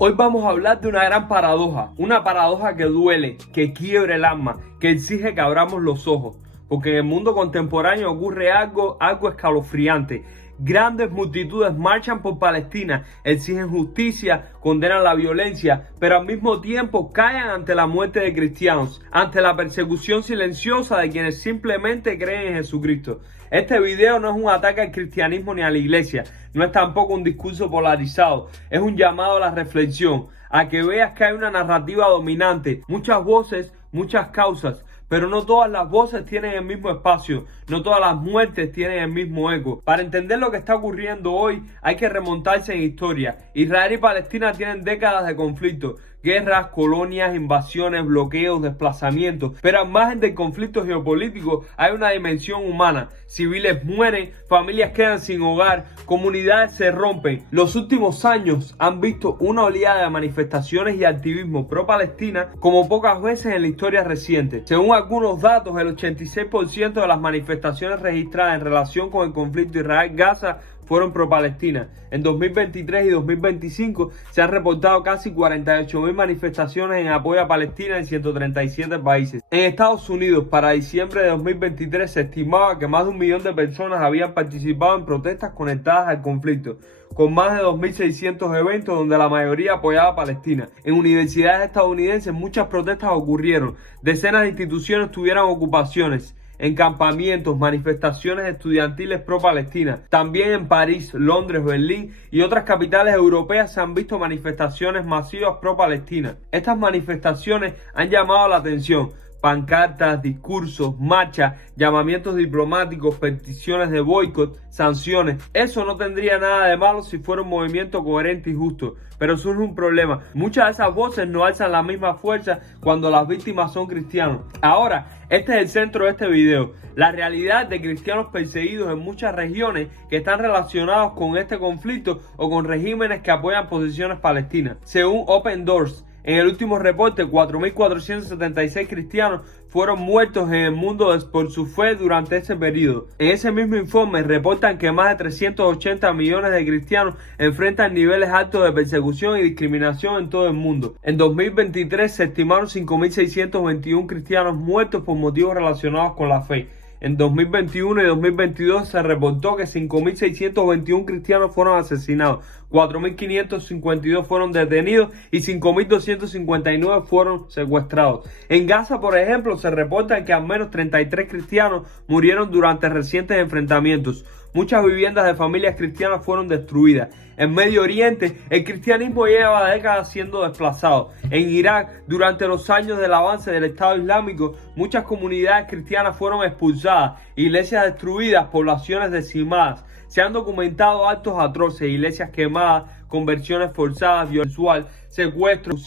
Hoy vamos a hablar de una gran paradoja, una paradoja que duele, que quiebra el alma, que exige que abramos los ojos, porque en el mundo contemporáneo ocurre algo escalofriante. Grandes multitudes marchan por Palestina, exigen justicia, condenan la violencia, pero al mismo tiempo callan ante la muerte de cristianos, ante la persecución silenciosa de quienes simplemente creen en Jesucristo. Este video no es un ataque al cristianismo ni a la iglesia, no es tampoco un discurso polarizado, es un llamado a la reflexión, a que veas que hay una narrativa dominante, muchas voces, muchas causas, pero no todas las voces tienen el mismo espacio, no todas las muertes tienen el mismo eco. Para entender lo que está ocurriendo hoy hay que remontarse en historia. Israel y Palestina tienen décadas de conflicto, guerras, colonias, invasiones, bloqueos, desplazamientos, pero al margen del conflicto geopolítico hay una dimensión humana. Civiles mueren, familias quedan sin hogar, comunidades se rompen. Los últimos años han visto una oleada de manifestaciones y activismo pro-Palestina como pocas veces en la historia reciente. Según algunos datos, el 86% de las manifestaciones registradas en relación con el conflicto Israel-Gaza fueron pro-Palestina. En 2023 y 2025 se han reportado casi 48.000 manifestaciones en apoyo a Palestina en 137 países. En Estados Unidos, para diciembre de 2023, se estimaba que más de 1 millón de personas habían participado en protestas conectadas al conflicto, con más de 2.600 eventos donde la mayoría apoyaba a Palestina. En universidades estadounidenses muchas protestas ocurrieron, decenas de instituciones tuvieron ocupaciones, encampamientos, manifestaciones estudiantiles pro-Palestina. También en París, Londres, Berlín y otras capitales europeas se han visto manifestaciones masivas pro-Palestina. Estas manifestaciones han llamado la atención. Pancartas, discursos, marchas, llamamientos diplomáticos, peticiones de boicot, sanciones. Eso no tendría nada de malo si fuera un movimiento coherente y justo, pero surge un problema. Muchas de esas voces no alzan la misma fuerza cuando las víctimas son cristianos. Ahora, este es el centro de este video, la realidad de cristianos perseguidos en muchas regiones que están relacionados con este conflicto o con regímenes que apoyan posiciones palestinas. Según Open Doors, en el último reporte, 4.476 cristianos fueron muertos en el mundo por su fe durante ese periodo. En ese mismo informe reportan que más de 380 millones de cristianos enfrentan niveles altos de persecución y discriminación en todo el mundo. En 2023 se estimaron 5.621 cristianos muertos por motivos relacionados con la fe. En 2021 y 2022 se reportó que 5.621 cristianos fueron asesinados, 4.552 fueron detenidos y 5.259 fueron secuestrados. En Gaza, por ejemplo, se reporta que al menos 33 cristianos murieron durante recientes enfrentamientos. Muchas viviendas de familias cristianas fueron destruidas. En Medio Oriente, el cristianismo lleva décadas siendo desplazado. En Irak, durante los años del avance del Estado Islámico, muchas comunidades cristianas fueron expulsadas, iglesias destruidas, poblaciones decimadas. Se han documentado actos atroces, iglesias quemadas, conversiones forzadas, violencia, secuestros,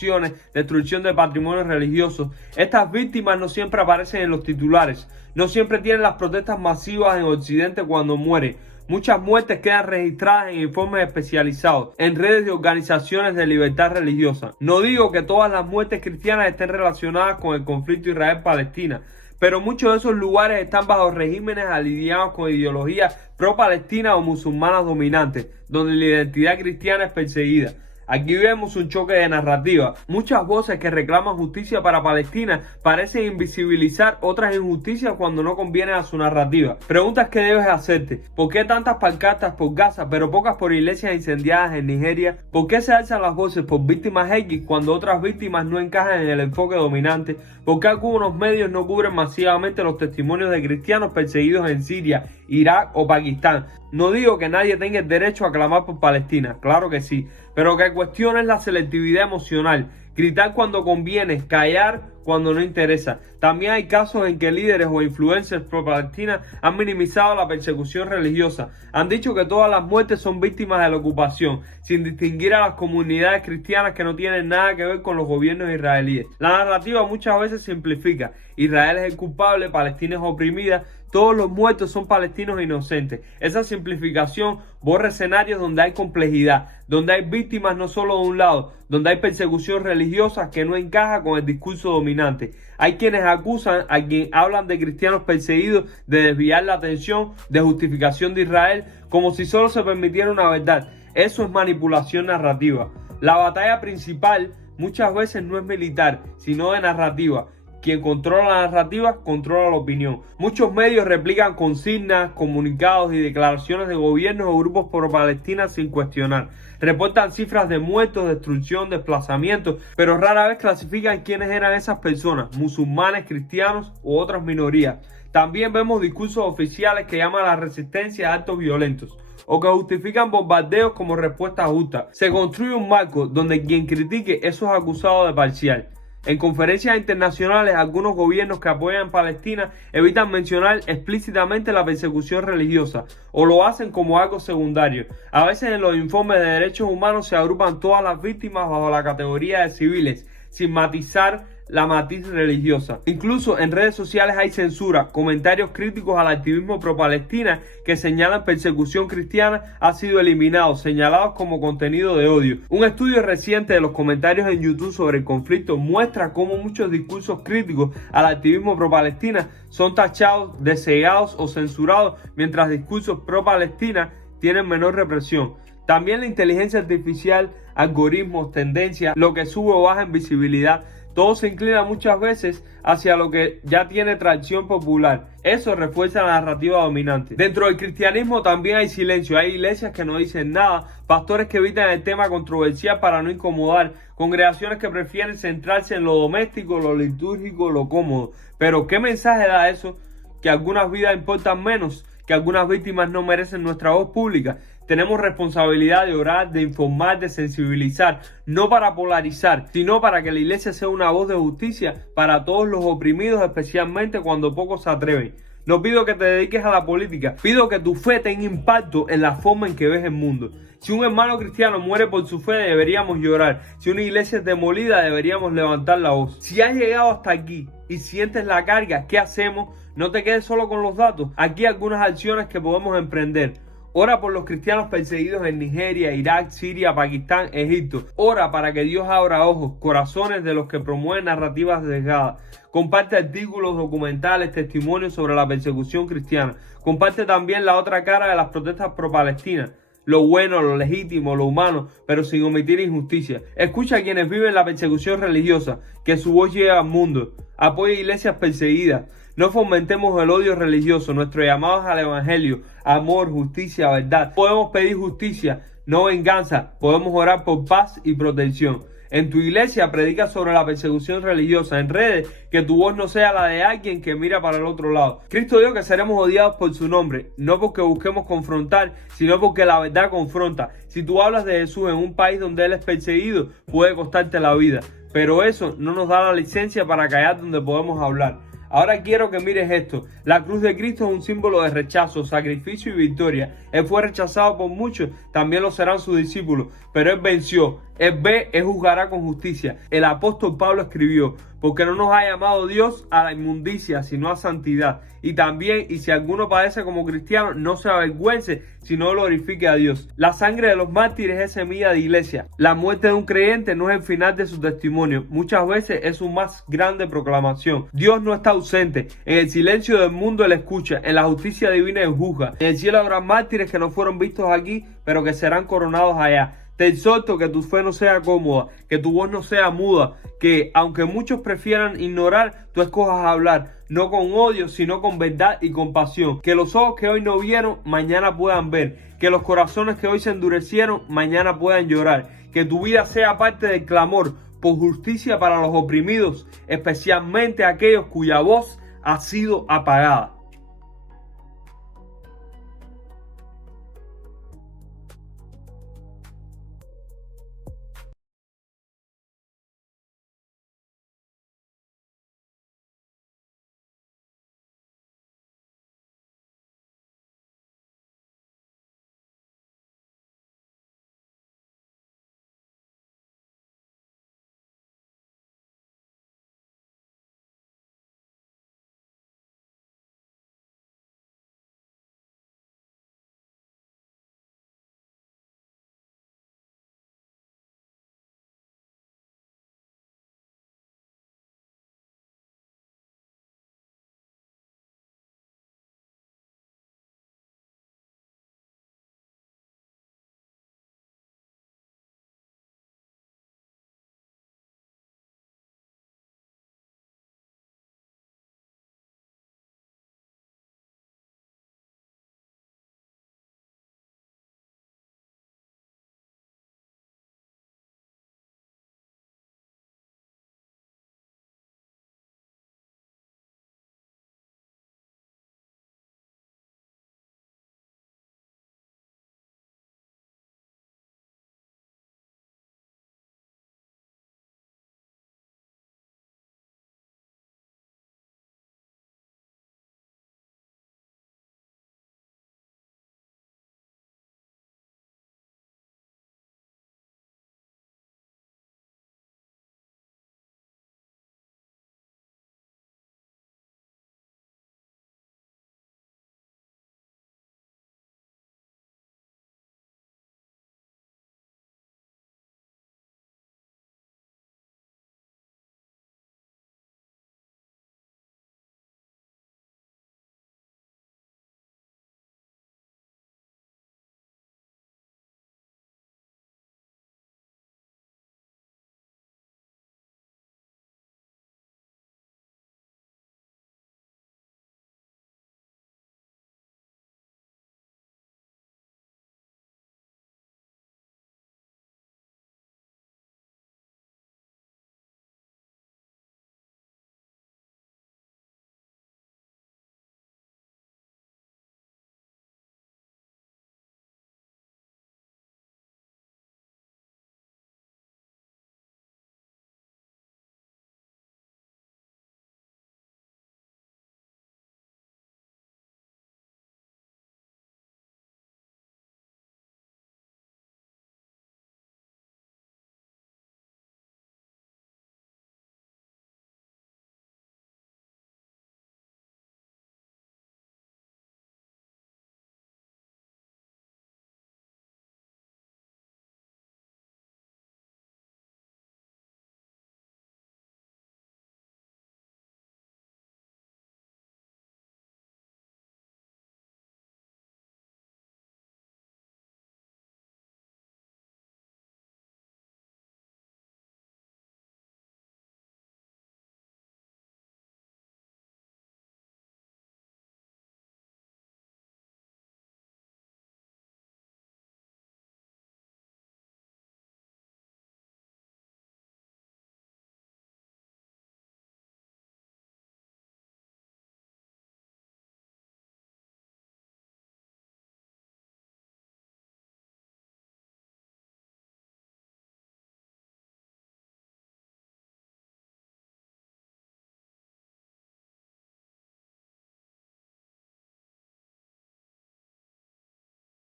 destrucción de patrimonios religiosos. Estas víctimas no siempre aparecen en los titulares, no siempre tienen las protestas masivas en Occidente cuando mueren. Muchas muertes quedan registradas en informes especializados, en redes de organizaciones de libertad religiosa. No digo que todas las muertes cristianas estén relacionadas con el conflicto Israel-Palestina, pero muchos de esos lugares están bajo regímenes alineados con ideologías pro-palestinas o musulmanas dominantes, donde la identidad cristiana es perseguida. Aquí vemos un choque de narrativa. Muchas voces que reclaman justicia para Palestina parecen invisibilizar otras injusticias cuando no convienen a su narrativa. Preguntas que debes hacerte. ¿Por qué tantas pancartas por Gaza pero pocas por iglesias incendiadas en Nigeria? ¿Por qué se alzan las voces por víctimas X cuando otras víctimas no encajan en el enfoque dominante? ¿Por qué algunos medios no cubren masivamente los testimonios de cristianos perseguidos en Siria, Irak o Pakistán? No digo que nadie tenga el derecho a clamar por Palestina, claro que sí, pero que cuestiones la selectividad emocional, gritar cuando conviene, callar cuando no interesa. También hay casos en que líderes o influencers pro-Palestina han minimizado la persecución religiosa. Han dicho que todas las muertes son víctimas de la ocupación, sin distinguir a las comunidades cristianas que no tienen nada que ver con los gobiernos israelíes. La narrativa muchas veces simplifica. Israel es el culpable, Palestina es oprimida, todos los muertos son palestinos inocentes. Esa simplificación borra escenarios donde hay complejidad, donde hay víctimas no solo de un lado, donde hay persecución religiosa que no encaja con el discurso dominante. Hay quienes acusan a quien hablan de cristianos perseguidos de desviar la atención, de justificación de Israel, como si solo se permitiera una verdad. Eso es manipulación narrativa. La batalla principal muchas veces no es militar, sino de narrativa. Quien controla la narrativa, controla la opinión. Muchos medios replican consignas, comunicados y declaraciones de gobiernos o grupos pro-Palestina sin cuestionar. Reportan cifras de muertos, destrucción, desplazamientos, pero rara vez clasifican quiénes eran esas personas, musulmanes, cristianos u otras minorías. También vemos discursos oficiales que llaman a la resistencia a actos violentos, o que justifican bombardeos como respuesta justa. Se construye un marco donde quien critique eso es acusado de parcial. En conferencias internacionales, algunos gobiernos que apoyan a Palestina evitan mencionar explícitamente la persecución religiosa o lo hacen como algo secundario. A veces en los informes de derechos humanos se agrupan todas las víctimas bajo la categoría de civiles, sin matizar la matiz religiosa. Incluso en redes sociales hay censura, comentarios críticos al activismo pro-Palestina que señalan persecución cristiana han sido eliminados, señalados como contenido de odio. Un estudio reciente de los comentarios en YouTube sobre el conflicto muestra cómo muchos discursos críticos al activismo pro-Palestina son tachados, deseados o censurados, mientras discursos pro-Palestina tienen menor represión. También la inteligencia artificial, algoritmos, tendencias, lo que sube o baja en visibilidad, todo se inclina muchas veces hacia lo que ya tiene tracción popular. Eso refuerza la narrativa dominante. Dentro del cristianismo también hay silencio. Hay iglesias que no dicen nada, pastores que evitan el tema controversial para no incomodar, congregaciones que prefieren centrarse en lo doméstico, lo litúrgico, lo cómodo. Pero ¿qué mensaje da eso? Que algunas vidas importan menos, que algunas víctimas no merecen nuestra voz pública. Tenemos responsabilidad de orar, de informar, de sensibilizar, no para polarizar, sino para que la iglesia sea una voz de justicia para todos los oprimidos, especialmente cuando pocos se atreven. No pido que te dediques a la política, pido que tu fe tenga impacto en la forma en que ves el mundo. Si un hermano cristiano muere por su fe, deberíamos llorar. Si una iglesia es demolida, deberíamos levantar la voz. Si has llegado hasta aquí y sientes la carga, ¿qué hacemos? No te quedes solo con los datos. Aquí hay algunas acciones que podemos emprender. Ora por los cristianos perseguidos en Nigeria, Irak, Siria, Pakistán, Egipto. Ora para que Dios abra ojos, corazones de los que promueven narrativas sesgadas. Comparte artículos, documentales, testimonios sobre la persecución cristiana. Comparte también la otra cara de las protestas pro-Palestina. Lo bueno, lo legítimo, lo humano, pero sin omitir injusticia. Escucha a quienes viven la persecución religiosa, que su voz llegue al mundo. Apoya iglesias perseguidas. No fomentemos el odio religioso. Nuestro llamado es al evangelio, amor, justicia, verdad. Podemos pedir justicia, no venganza. Podemos orar por paz y protección. En tu iglesia predica sobre la persecución religiosa. En redes, que tu voz no sea la de alguien que mira para el otro lado. Cristo dijo que seremos odiados por su nombre, no porque busquemos confrontar, sino porque la verdad confronta. Si tú hablas de Jesús en un país donde Él es perseguido, puede costarte la vida. Pero eso no nos da la licencia para callar donde podemos hablar. Ahora quiero que mires esto. La cruz de Cristo es un símbolo de rechazo, sacrificio y victoria. Él fue rechazado por muchos, también lo serán sus discípulos. Pero Él venció. Él ve, Él juzgará con justicia. El apóstol Pablo escribió: porque no nos ha llamado Dios a la inmundicia, sino a santidad. Y también, y si alguno padece como cristiano, no se avergüence, sino glorifique a Dios. La sangre de los mártires es semilla de iglesia. La muerte de un creyente no es el final de su testimonio. Muchas veces es su más grande proclamación. Dios no está ausente. En el silencio del mundo Él escucha. En la justicia divina Él juzga. En el cielo habrá mártires que no fueron vistos aquí, pero que serán coronados allá. Te exhorto que tu fe no sea cómoda, que tu voz no sea muda, que aunque muchos prefieran ignorar, tú escojas hablar, no con odio, sino con verdad y compasión. Que los ojos que hoy no vieron, mañana puedan ver. Que los corazones que hoy se endurecieron, mañana puedan llorar. Que tu vida sea parte del clamor por justicia para los oprimidos, especialmente aquellos cuya voz ha sido apagada.